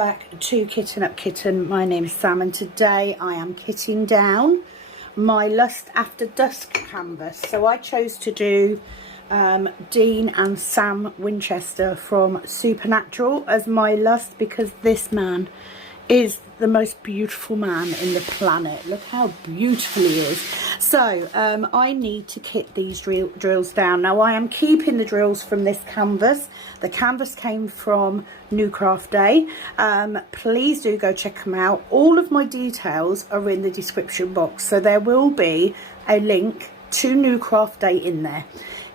back to Kitten Up Kitten. My name is Sam and today I am kitting down my Lust After Dusk canvas. So I chose to do Dean and Sam Winchester from Supernatural as my lust because this man is the most beautiful man in the planet. Look how beautiful he is. So I need to kit these drills down. Now I am keeping the drills from this canvas. The canvas came from New Craft Day. Please do go check them out. All of my details are in the description box, so there will be a link to New Craft Day in there.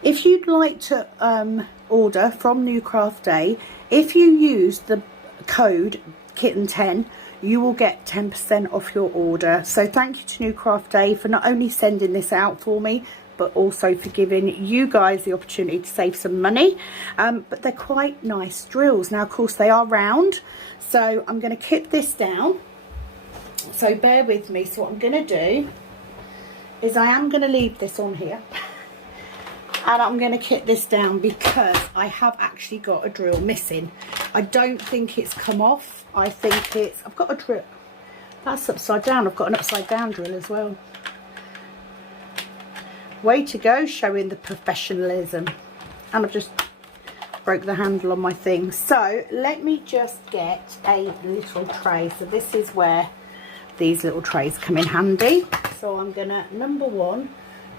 If you'd like to order from New Craft Day, if you use the code Kitten10, you will get 10% off your order. So thank you to New Craft Day for not only sending this out for me, but also for giving you guys the opportunity to save some money. But they're quite nice drills. Now of course they are round, so I'm going to kit this down, so bear with me. So what I'm going to do is I am going to leave this on here and I'm going to kit this down because I have actually got a drill missing. I don't think it's come off. I think it's, I've got a drill that's upside down. I've got an upside down drill as well. Way to go, showing the professionalism. And I've just broke the handle on my thing. So let me just get a little tray. So this is where these little trays come in handy. So I'm gonna, number one,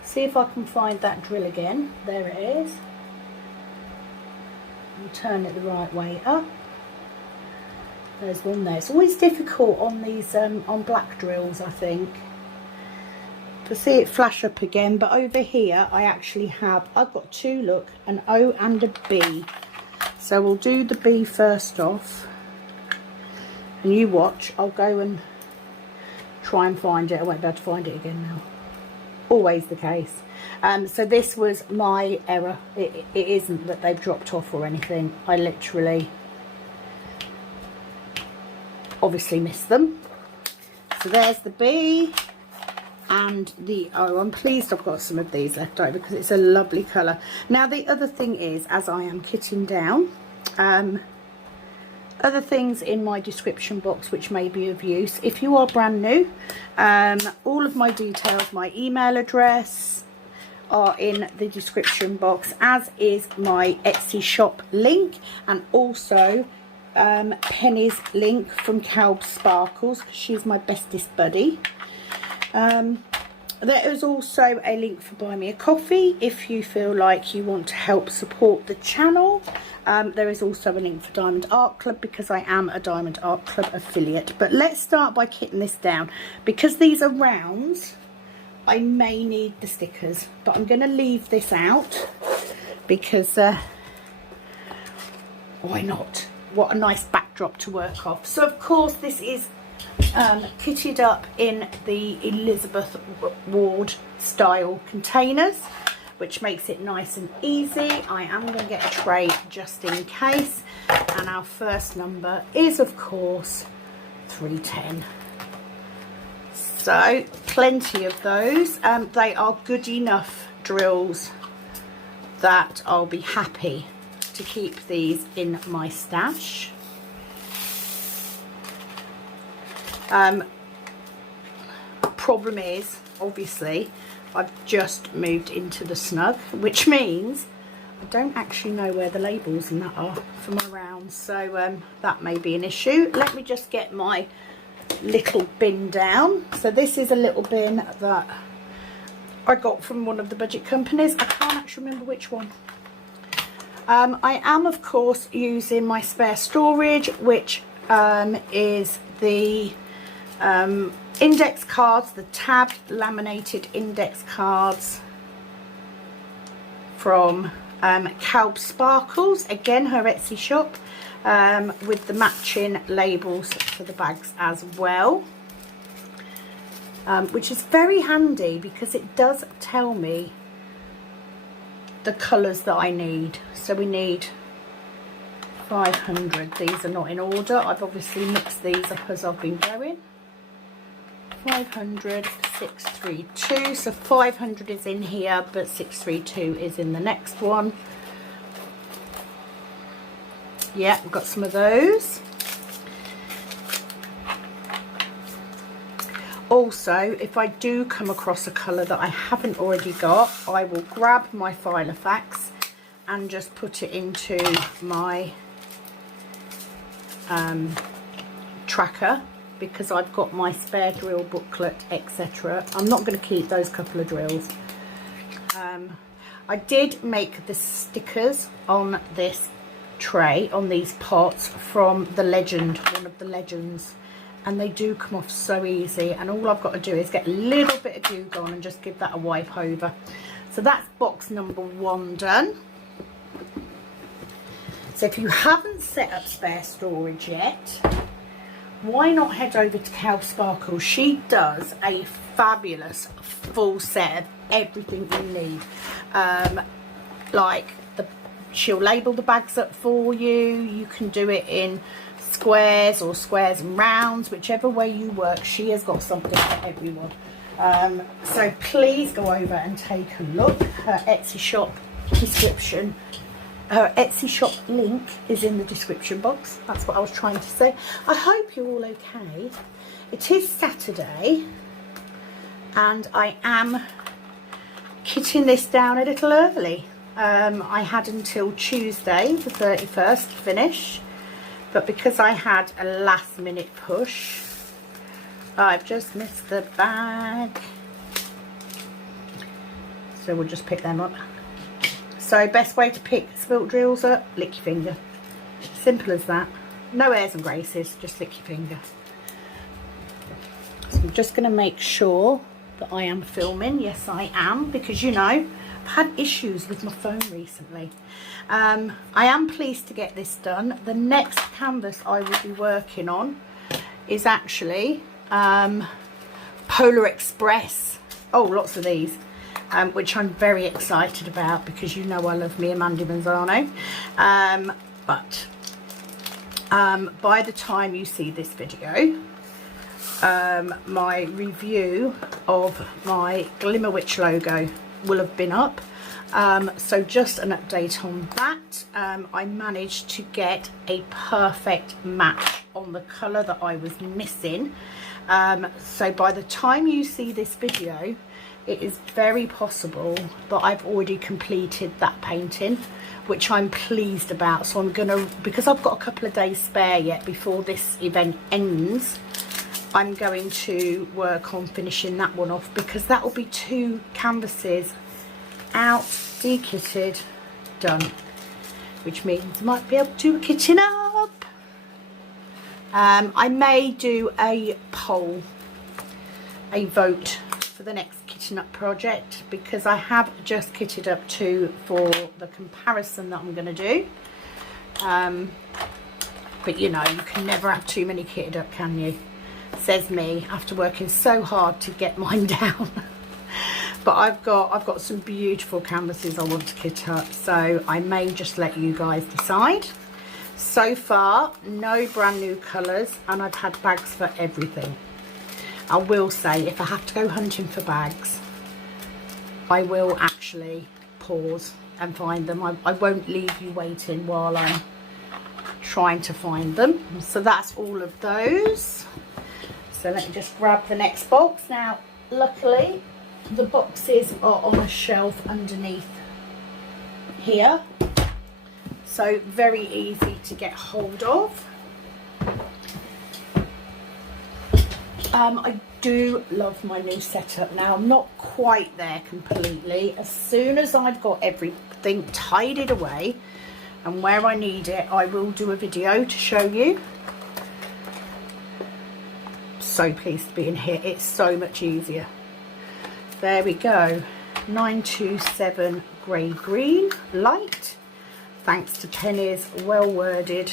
see if I can find that drill again. There it is. And turn it the right way up. There's one there. It's always difficult on these on black drills, I think, to see it flash up again. But over here I actually have, I've got two, look, an O and a B. So we'll do the B first off, and you watch. I'll go and try and find it. I won't be able to find it again now. Always the case. So this was my error. It isn't that they've dropped off or anything. I literally obviously missed them. So there's the B and the O. I'm pleased I've got some of these left over because it's a lovely colour. Now the other thing is, as I am kitting down, other things in my description box which may be of use if you are brand new. All of my details, my email address are in the description box, as is my Etsy shop link, and also Penny's link from Calb Sparkles, because she's my bestest buddy. There is also a link for Buy Me a Coffee if you feel like you want to help support the channel. There is also a link for Diamond Art Club because I am a Diamond Art Club affiliate. But let's start by kitting this down. Because these are rounds, I may need the stickers, but I'm going to leave this out because why not? What a nice backdrop to work off. So of course this is kitted up in the Elizabeth Ward style containers, which makes it nice and easy. I am going to get a tray just in case, and our first number is of course 310. So plenty of those. They are good enough drills that I'll be happy to keep these in my stash. Problem is, obviously, I've just moved into the snug, which means I don't actually know where the labels and that are for my rounds, so that may be an issue. Let me just get my little bin down. So this is a little bin that I got from one of the budget companies. I can't actually remember which one. I am of course using my spare storage, which is the index cards, the tab laminated index cards from Calb Sparkles, again her Etsy shop, with the matching labels for the bags as well, which is very handy because it does tell me the colours that I need. So we need 500. These are not in order. I've obviously mixed these up as I've been going. 500, 632. So 500 is in here, but 632 is in the next one. Yeah, we've got some of those. also, if I do come across a colour that I haven't already got, I will grab my Filofax and just put it into my tracker, because I've got my spare drill booklet, etc. I'm not going to keep those couple of drills. I did make the stickers on this tray, on these pots, from the Legend, one of the Legends, and they do come off so easy, and all I've got to do is get a little bit of glue gone and just give that a wipe over. So that's box number 1 done. So if you haven't set up spare storage yet, why not head over to Cow Sparkle? She does a fabulous full set of everything you need. She'll label the bags up for you. You can do it in squares or squares and rounds, whichever way you work. She has got something for everyone. So please go over and take a look. Her Etsy shop description, her Etsy shop link is in the description box. That's what I was trying to say. I hope you're all okay. It is Saturday and I am kitting this down a little early. I had until Tuesday the 31st to finish, but because I had a last minute push, I've just missed the bag, so we'll just pick them up. So best way to pick spilt drills up, lick your finger. Simple as that. No airs and graces, just lick your finger. So I'm just going to make sure that I am filming. Yes, I am, because you know, I've had issues with my phone recently. I am pleased to get this done. The next canvas I will be working on is actually Polar Express. Oh, lots of these. Which I'm very excited about, because you know I love me a Mandy Manzano. But by the time you see this video, my review of my Glimmer Witch logo will have been up. So just an update on that. I managed to get a perfect match on the colour that I was missing. So by the time you see this video, it is very possible that I've already completed that painting, which I'm pleased about. So I'm gonna, because I've got a couple of days spare yet before this event ends, I'm going to work on finishing that one off, because that will be 2 canvases out, dekitted, done, which means I might be able to do a kitchen up. I may do a poll, a vote for the next kitchen up project, because I have just kitted up 2 for the comparison that I'm going to do. But you know, you can never have too many kitted up, can you? Says me, after working so hard to get mine down. But I've got some beautiful canvases I want to kit up, so I may just let you guys decide. So far, no brand new colours, and I've had bags for everything. I will say, if I have to go hunting for bags, I will actually pause and find them. I won't leave you waiting while I'm trying to find them. So that's all of those. So let me just grab the next box. Now, luckily, the boxes are on a shelf underneath here. So very easy to get hold of. I do love my new setup now. I'm not quite there completely. As soon as I've got everything tidied away and where I need it, I will do a video to show you. So pleased to be in here. It's so much easier. There we go. 927 grey green light. Thanks to Penni's well worded.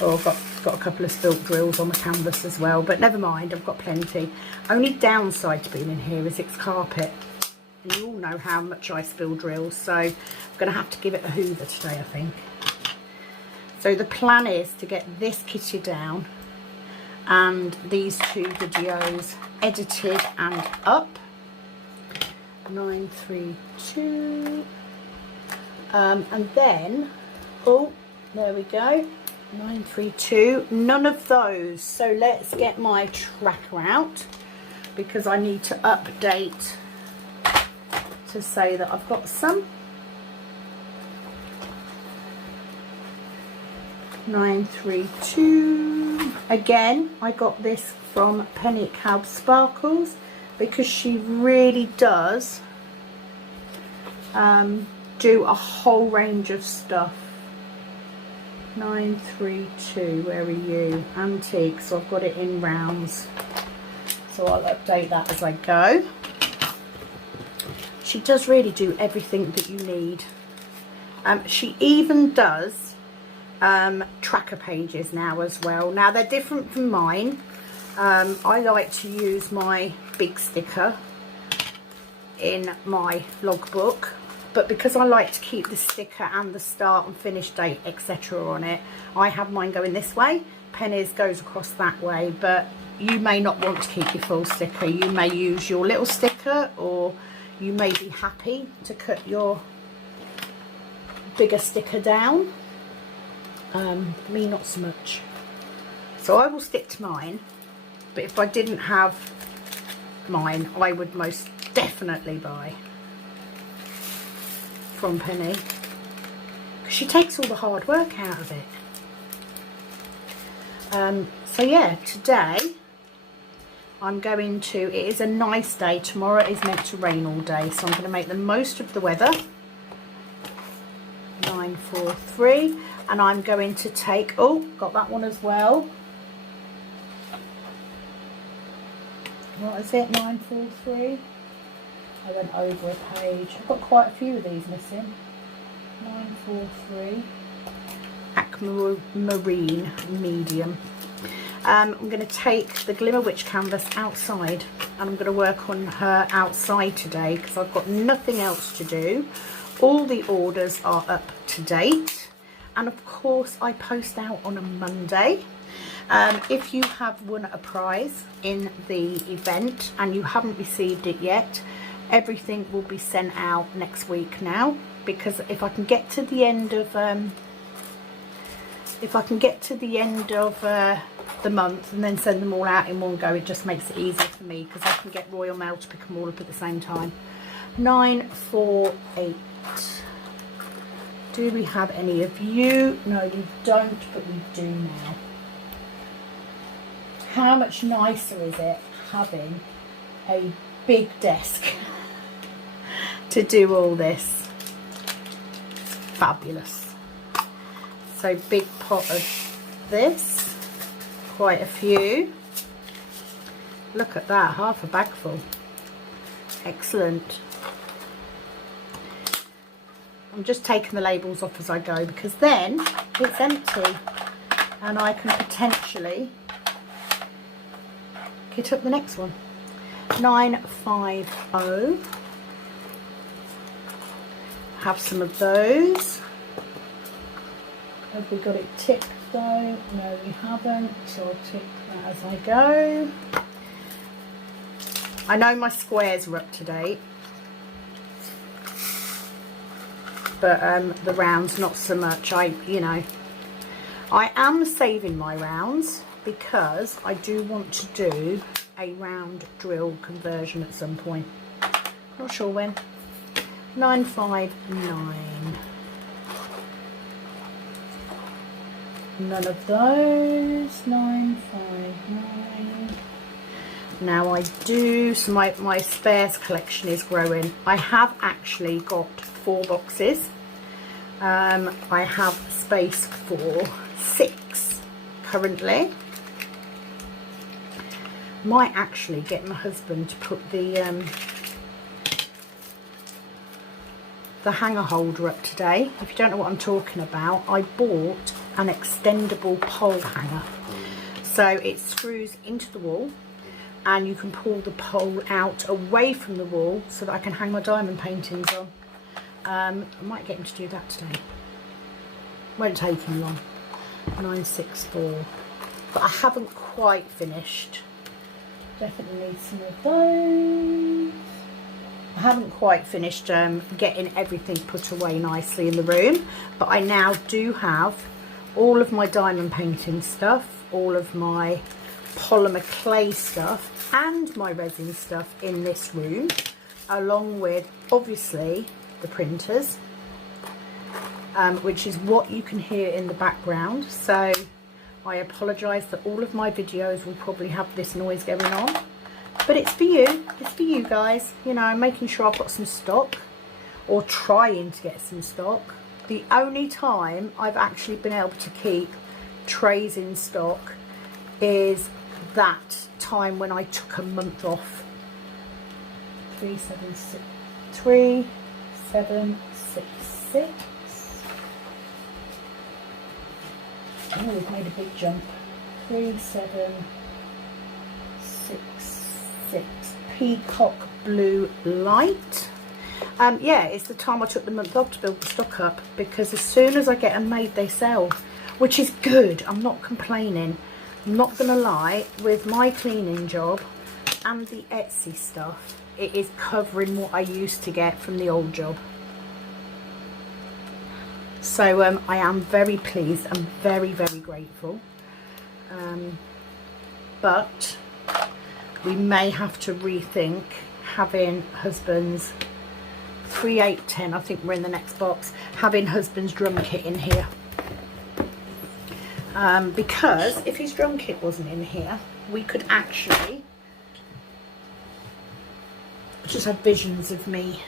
Oh, I've got a couple of spilt drills on the canvas as well, but never mind, I've got plenty. Only downside to being in here is it's carpet. And you all know how much I spill drills, so I'm going to have to give it a hoover today, I think. So the plan is to get this kitted down and these 2 videos edited and up. 932. And then, oh, there we go. 932, none of those. So let's get my tracker out, because I need to update to say that I've got some. 932. Again, I got this from Penni Sparkles, because she really does do a whole range of stuff. 932, where are you? Antique, so I've got it in rounds, so I'll update that as I go. She does really do everything that you need. She even does tracker pages now as well. Now they're different from mine. I like to use my big sticker in my logbook, but because I like to keep the sticker and the start and finish date etc on it, I have mine going this way. Penni's goes across that way, but you may not want to keep your full sticker. You may use your little sticker, or you may be happy to cut your bigger sticker down. Me not so much, so I will stick to mine. But if I didn't have mine, I would most definitely buy from Penni, because she takes all the hard work out of it. So yeah, today I'm going to, it is a nice day. Tomorrow is meant to rain all day, so I'm going to make the most of the weather. 943, and I'm going to take, oh, got that one as well. What is it? 943. I went over a page. I've got quite a few of these missing. 943. Aquamarine medium. I'm going to take the Glimmer Witch canvas outside, and I'm going to work on her outside today, because I've got nothing else to do. All the orders are up to date, and of course I post out on a Monday. If you have won a prize in the event and you haven't received it yet, everything will be sent out next week now, because if I can get to the end of the month and then send them all out in one go, it just makes it easier for me, because I can get Royal Mail to pick them all up at the same time. 948. Do we have any of you? No, we don't, but we do now. How much nicer is it having a big desk to do all this? Fabulous. So big pot of this, quite a few. Look at that, half a bag full. Excellent. I'm just taking the labels off as I go, because then it's empty and I can potentially kit up the next one. 950. Have some of those. Have we got it ticked though? No, we haven't, so I'll tick that as I go. I know my squares are up to date, but the rounds not so much. I am saving my rounds, because I do want to do a round drill conversion at some point. Not sure when. 959. None of those. 959. Now I do, so my spares collection is growing. I have actually got 4 boxes. I have space for 6 currently. Might actually get my husband to put the hanger holder up today. If you don't know what I'm talking about, I bought an extendable pole hanger. So it screws into the wall, and you can pull the pole out away from the wall so that I can hang my diamond paintings on. I might get him to do that today. Won't take him long. 964. But I haven't quite finished. Definitely need some of those. I haven't quite finished getting everything put away nicely in the room, but I now do have all of my diamond painting stuff, all of my polymer clay stuff and my resin stuff in this room, along with obviously the printers, which is what you can hear in the background. So I apologise that all of my videos will probably have this noise going on, but it's for you, guys. You know, I'm making sure I've got some stock, or trying to get some stock. The only time I've actually been able to keep trays in stock is that time when I took a month off. 3766. Oh, we've made a big jump. 3766. Peacock blue light. Yeah, it's the time I took the month off to build the stock up, because as soon as I get them made, they sell, which is good. I'm not complaining. I'm not gonna lie, with my cleaning job and the Etsy stuff, it is covering what I used to get from the old job. So I am very pleased and very, very grateful. But we may have to rethink having husband's 3810, I think we're in the next box, having husband's drum kit in here. Because if his drum kit wasn't in here, we could actually just have visions of me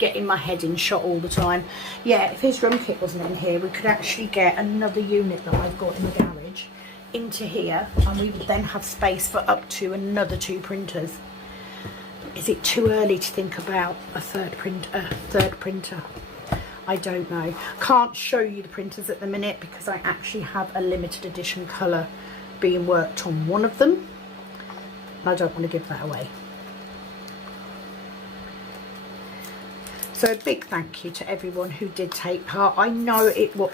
getting my head in shot all the time. Yeah, if his drum kit wasn't in here, we could actually get another unit that I've got in the garage into here, and we would then have space for up to another 2 printers. Is it too early to think about a third printer? I don't know. Can't show you the printers at the minute because I actually have a limited edition colour being worked on one of them. I don't want to give that away. So a big thank you to everyone who did take part. I know it was,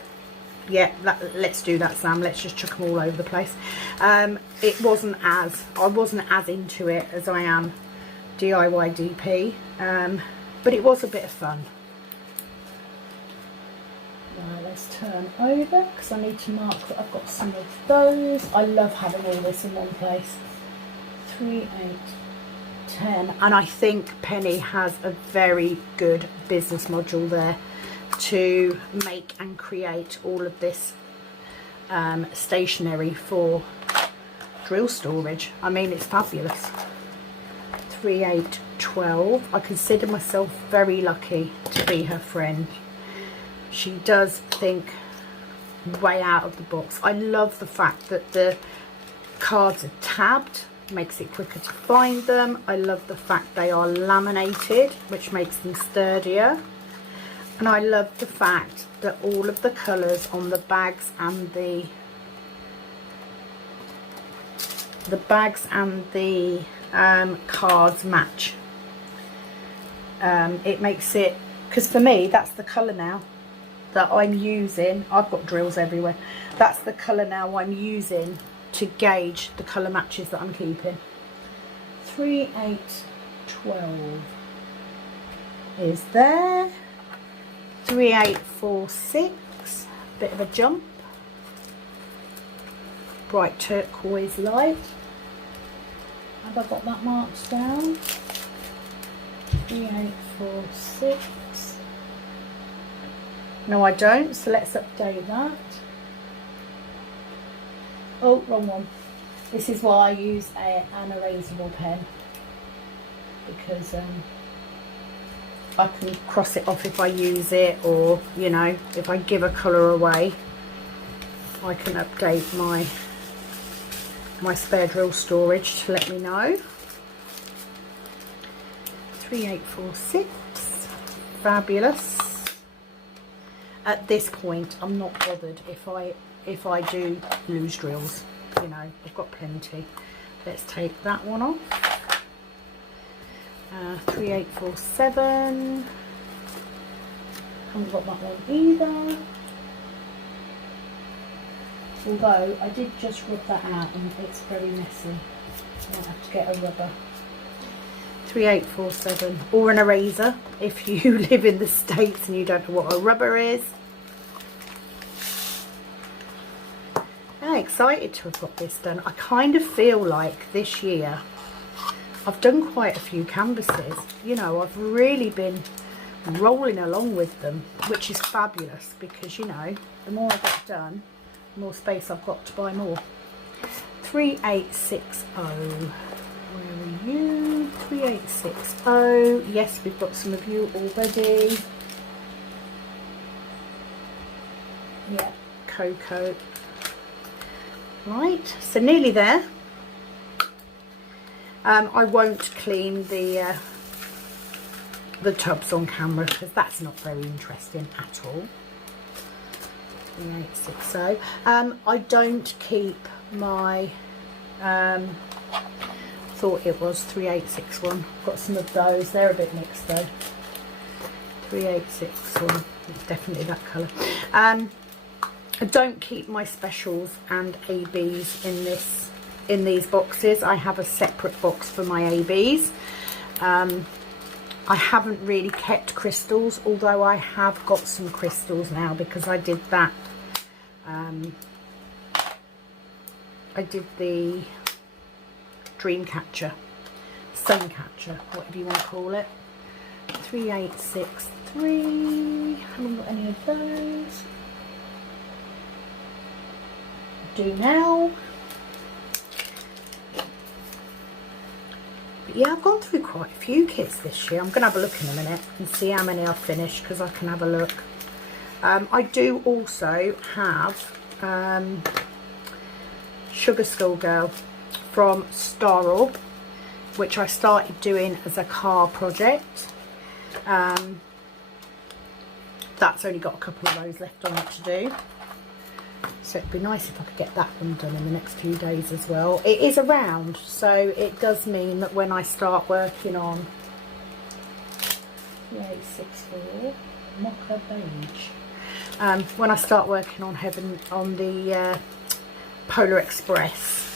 yeah, let's do that, Sam. Let's just chuck them all over the place. I wasn't as into it as I am DIY DP, but it was a bit of fun. Now let's turn over because I need to mark that I've got some of those. I love having all this in one place. 3, 8, 10, and I think Penni has a very good business module there to make and create all of this stationery for drill storage. I mean, it's fabulous. 3, 8, 12. I consider myself very lucky to be her friend. She does think way out of the box. I love the fact that the cards are tabbed, makes it quicker to find them. I love the fact they are laminated, which makes them sturdier. And I love the fact that all of the colours on the bags and the cards match. It makes it, because for me that's the colour now that I'm using. I've got drills everywhere. That's the colour now I'm using to gauge the colour matches that I'm keeping. 3, 8, 12 is there. 3, 8, 4, 6. Bit of a jump. Bright turquoise light. Have I got that marked down? 3, 8, 4, 6. No, I don't, so let's update that. Oh, wrong one. This is why I use an erasable pen, because I can cross it off if I use it, or, you know, if I give a colour away, I can update my spare drill storage to let me know. 3, 8, 4, 6. Fabulous. At this point, I'm not bothered if I do lose drills. You know, I've got plenty. Let's take that one off. 3, 8, 4, 7. Haven't got that one either. Although I did just rub that out and it's very messy. I might have to get a rubber. 3, 8, 4, 7, or an eraser if you live in the States and you don't know what a rubber is. excited to have got this done. I kind of feel like this year I've done quite a few canvases. You know, I've really been rolling along with them, which is fabulous because, you know, the more I get done, the more space I've got to buy more. 3860. Where are you? 3860. Yes, we've got some of you already. Yeah, Cocoa. Right, so nearly there. I won't clean the tubs on camera because that's not very interesting at all. 3860. I don't keep my thought it was 3861. Got some of those. They're a bit mixed though. 3861. It's definitely that colour. I don't keep my specials and ABs in these boxes. I have a separate box for my ABs. I haven't really kept crystals, although I have got some crystals now because I did that. I did the Dreamcatcher, Suncatcher, whatever you want to call it. 3863. Haven't got any of those. Do now. But yeah, I've gone through quite a few kits this year. I'm going to have a look in a minute and see how many I've finished because I can have a look. I do also have Sugar Skull Girl from Star Orb, which I started doing as a car project. That's only got a couple of those left on it to do. So it'd be nice if I could get that one done in the next few days as well. It is around, so it does mean that when I start working on 3864 Mocha Beige, when I start working on the Polar Express,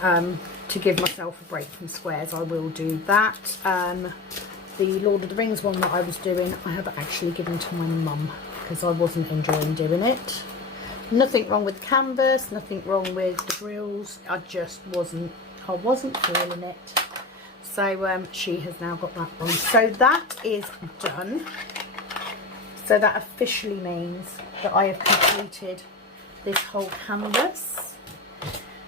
to give myself a break from squares, I will do that. The Lord of the Rings one that I was doing, I have actually given to my mum because I wasn't enjoying doing it. Nothing wrong with the canvas, nothing wrong with the drills. I just wasn't feeling it. So she has now got that one. So that is done. So that officially means that I have completed this whole canvas.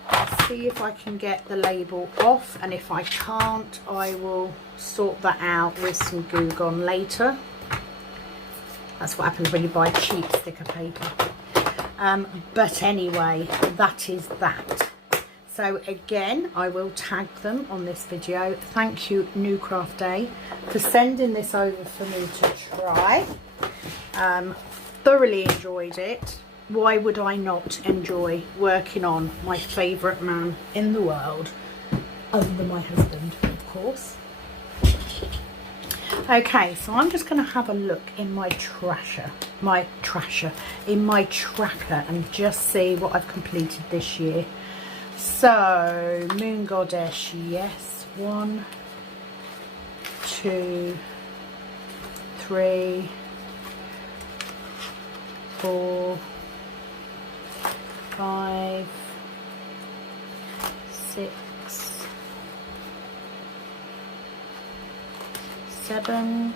I'll see if I can get the label off, and if I can't, I will sort that out with some Goo Gone later. That's what happens when you buy cheap sticker paper. But anyway, that is that. So again, I will tag them on this video. Thank you, New Craft Day, for sending this over for me to try. Thoroughly enjoyed it. Why would I not enjoy working on my favourite man in the world, other than my husband, of course. Okay, so I'm just going to have a look in my tracker, and just see what I've completed this year. So, Moon Goddess, yes. 1, 2, 3, 4, 5, 6, 7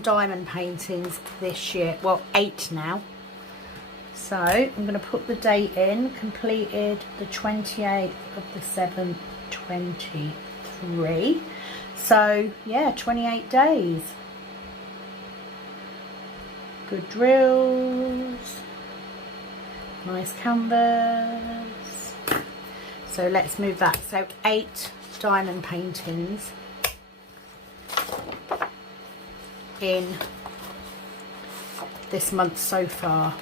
diamond paintings this year. Well, 8 now. So I'm going to put the date in. Completed the 28th of the 7th, 23. So yeah, 28 days. Good drills. Nice canvas. So let's move that. So 8 diamond paintings in this month so far.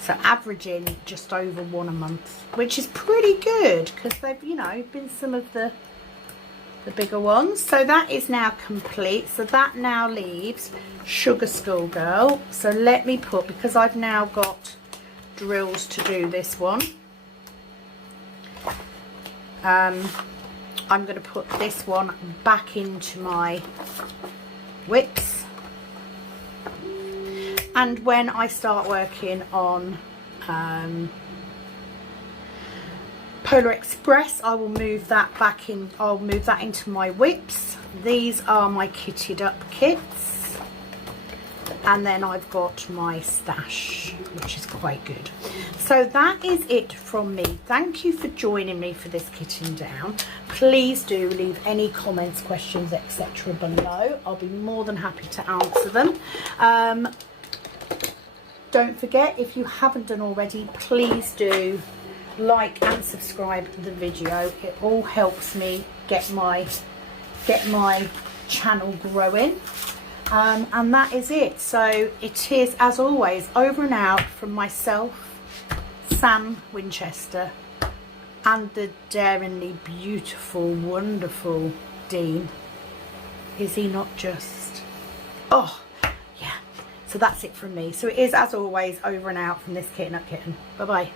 So averaging just over 1 a month, which is pretty good because they've, you know, been some of the bigger ones. So that is now complete. So that now leaves Sugar Skull Girl. So let me put, because I've now got drills to do this one, I'm going to put this one back into my whips. And when I start working on Polar Express, I will move that back in. I'll move that into my whips. These are my kitted up kits, and then I've got my stash, which is quite good. So that is it from me. Thank you for joining me for this kitting down. Please do leave any comments, questions, etc. below. I'll be more than happy to answer them. Don't forget, if you haven't done already, please do like and subscribe to the video. It all helps me get my channel growing. And that is it. So it is, as always, over and out from myself, Sam Winchester, and the daringly beautiful, wonderful Dean. Is he not just? Oh, yeah. So that's it from me. So it is, as always, over and out from this Kitten Up Kitten. Bye-bye.